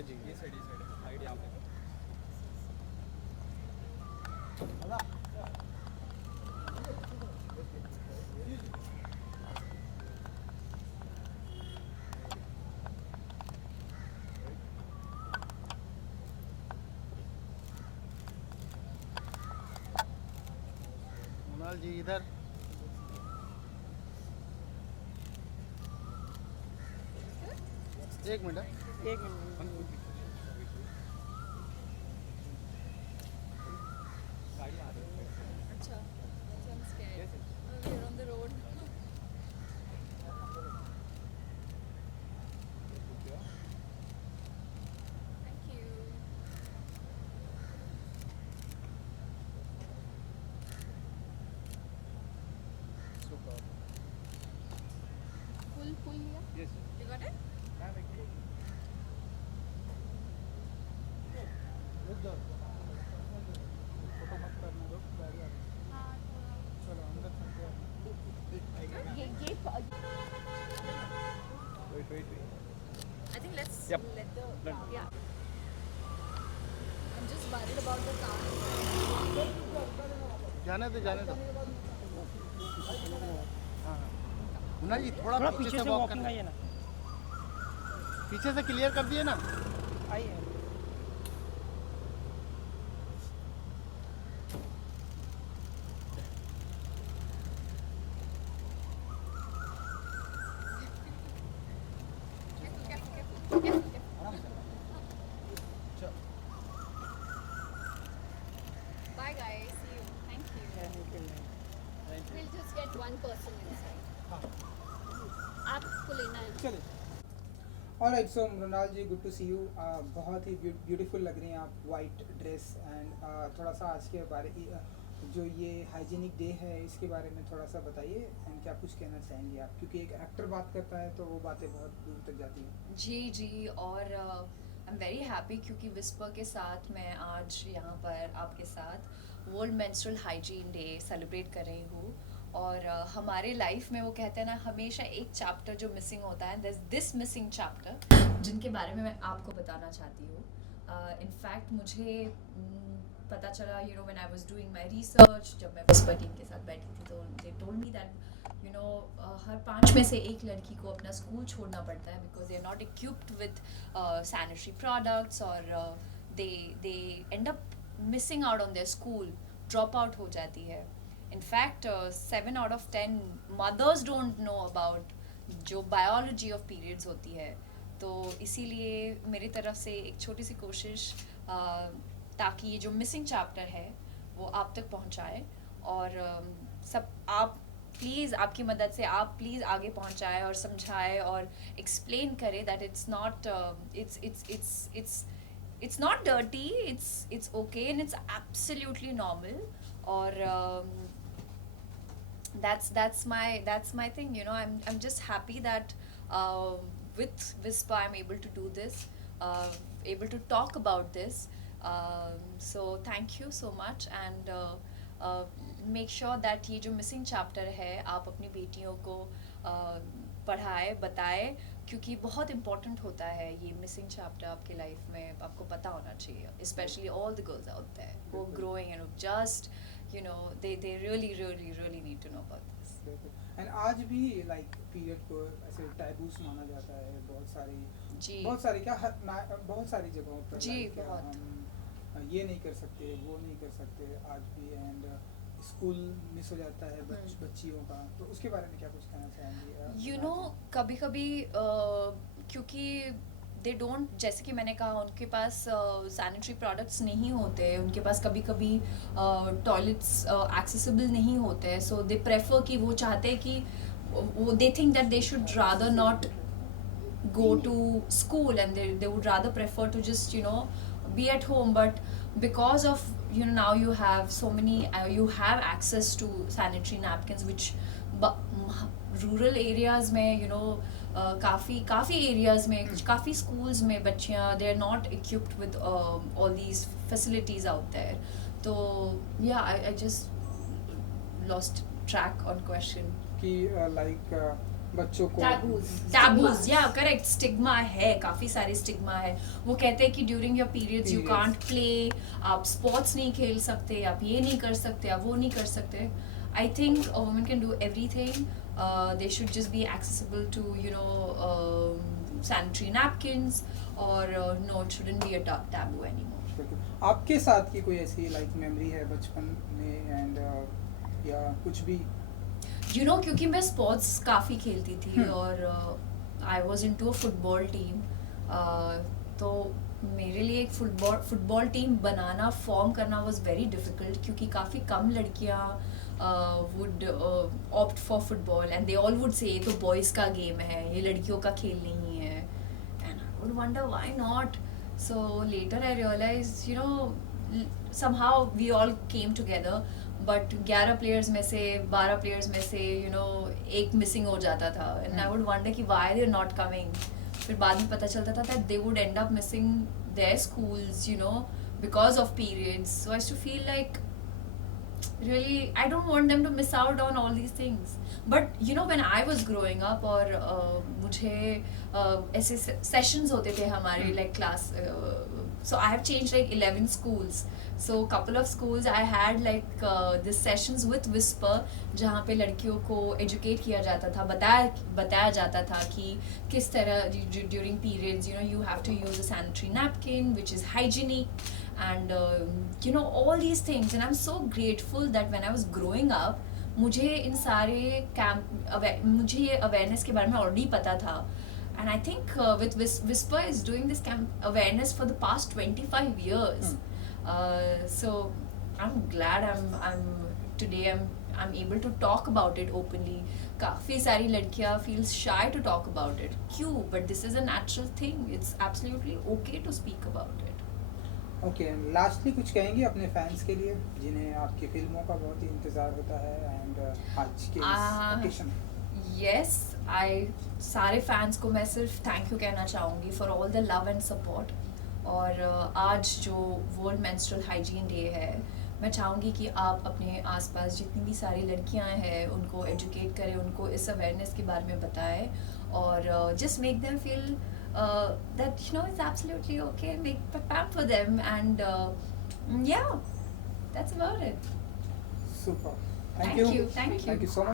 जी ये side side यहाँ पे। कुणाल जी इधर। एक मिनट। एक मिनट। गाड़ी आ रही है। अच्छा, so I'm scared. Yes, yes. We're on the road. Thank you. Super. Full लिया? Yes. You got it? Photo मत करने दो, गाड़ी आ रही है। हाँ थोड़ा। चलो अंदर चलते हैं। ये Wait. I think let's Yep. let the Done. car. Yeah. I'm just worried about the car. जाने दो हाँ हाँ। कुणाल जी थोड़ा थोड़ा पीछे से वॉक वॉकिंग कर, आइए ना। पीछे से क्लियर कर दिए ना। आइए। Careful. आराम से। चलो। Bye guys. See you. Thank you. We'll just get one person inside. हाँ आपको लेना है? चले। Alright, so Mrinal ji, good to see you. बहुत ही ब्यूटीफुल लग रही हैं आप, वाइट ड्रेस एंड थोड़ा सा आज के बारे जो ये हाइजीनिक डे है इसके बारे में थोड़ा सा बताइए एंड क्या कुछ कहना चाहेंगे आप, क्योंकि एक एक्टर बात करता है तो वो बातें बहुत दूर तक जाती हैं। जी और आई एम वेरी हैप्पी क्योंकि विस्पर के साथ मैं आज यहाँ पर आपके साथ world menstrual hygiene day celebrate कर रही हूँ। और हमारे लाइफ में वो कहते हैं ना, हमेशा एक चैप्टर जो मिसिंग होता है, दिस मिसिंग चैप्टर जिनके बारे में मैं आपको बताना चाहती हूँ। इनफैक्ट मुझे पता चला, you know, when I was doing my research, जब मैं विस्पर टीम के साथ बैठी थी तो they told me that you know हर 5 में से एक लड़की को अपना स्कूल छोड़ना पड़ता है because they are not equipped with sanitary products और they end up missing out on their school, drop out हो जाती है। In fact 7 out of 10 mothers don't know about जो बायोलॉजी ऑफ पीरियड्स होती है। तो इसीलिए मेरी तरफ से एक छोटी सी कोशिश ताकि ये जो मिसिंग चैप्टर है वो आप तक पहुंचाए और सब आप प्लीज़, आपकी मदद से आप प्लीज़ आगे पहुंचाए और समझाए और एक्सप्लेन करें that it's not it's not dirty, it's okay and it's absolutely normal। और that's my thing, you know। I'm just happy that with Vispa I'm able to do this, able to talk about this। So thank you so much and make sure that ये जो missing chapter है आप अपनी बेटियों को पढ़ाए, बताए, क्योंकि बहुत important होता है ये missing chapter आपके life में, आपको पता होना चाहिए, especially all the girls out there who are growing and who just, you know, they really need to know about this। And आज भी लाइक पीरियड को ऐसे टैबूस माना जाता है बहुत सारी जगहों पर। जी, like, बहुत। हम ये नहीं कर सकते, वो नहीं कर सकते आज भी, एंड स्कूल मिस हो जाता है बच्चियों का, तो उसके बारे में क्या कुछ कहना चाहेंगे? यू नो कभी कभी क्योंकि दे डोंट, जैसे कि मैंने कहा, उनके पास सैनिटरी प्रोडक्ट्स नहीं होते, उनके पास कभी कभी टॉयलेट्स एक्सेसिबल नहीं होते, सो दे प्रेफर कि वो चाहते हैं कि वो they think that they should rather not go to school and they would rather prefer to just, you know, be at home। But because of, you know, now you have so many you have access to sanitary napkins which rural areas में, you know, काफ़ी areas में, काफ़ी schools में बच्चियाँ they are not equipped with all these facilities out there। तो yeah, I just lost track on question। कि लाइक बच्चों को टैबूज या करेक्ट स्टिग्मा है, काफी सारे स्टिग्मा है। वो कहते हैं कि during your periods you can't play, आप स्पोर्ट्स नहीं खेल सकते, आप ये नहीं कर सकते, आप वो नहीं कर सकते। I think a woman can do everything, they should just be accessible to sanitary napkins, और no it shouldn't be a taboo anymore. आपके साथ की कोई ऐसी लाइक मेमोरी है बचपन में एंड या कुछ भी? क्योंकि मैं स्पोर्ट्स काफ़ी खेलती थी और I was into a football team, तो मेरे लिए एक फुटबॉल टीम बनाना, फॉर्म करना वॉज वेरी डिफ़िकल्ट, क्योंकि काफ़ी कम लड़कियाँ would opt for football and they all would say ये तो बॉयज़ का गेम है, ये लड़कियों का खेल नहीं है, and I would wonder why not. So later I realise somehow we all came together, but 11 players में से 12 प्लेयर्स में से एक मिसिंग हो जाता था, एंड आई वुड वंडर कि why they are not coming. फिर बाद में पता चलता था that they would end up missing their schools because of periods. So I used to feel like really I don't want them to miss out on all these things, but when I was growing up और मुझे ऐसे sessions होते थे हमारे like class, so I have changed like 11 schools, so couple of schools I had like this sessions with Whisper, जहाँ पे लड़कियों को educate किया जाता था, बताया जाता था कि किस तरह during periods you have to use a sanitary napkin which is hygienic, and all these things, and I'm so grateful that when I was growing up मुझे इन सारे मुझे ये awareness के बारे में already पता था, and I think with Whisper is doing this awareness for the past 25 years. So I'm glad I'm today I'm able to talk about it openly. काफ़ी सारी लड़कियाँ feel shy to talk about it, क्यों? But this is a natural thing, it's absolutely okay to speak about it. Okay, lastly कुछ कहेंगे अपने फैंस के लिए जिन्हें आपकी फिल्मों का बहुत ही इंतज़ार होता है एंड आज के ओकेशन? यस, सारे फैंस को मैं सिर्फ थैंक यू कहना चाहूँगी for all the love and support, और आज जो वर्ल्ड मेंस्ट्रुअल हाइजीन डे है, मैं चाहूँगी कि आप अपने आसपास जितनी भी सारी लड़कियाँ हैं उनको एजुकेट करें, उनको इस अवेयरनेस के बारे में बताएं, और just make them feel that it's absolutely okay, make pamper them, and yeah, that's about it. Super. Thank you so much.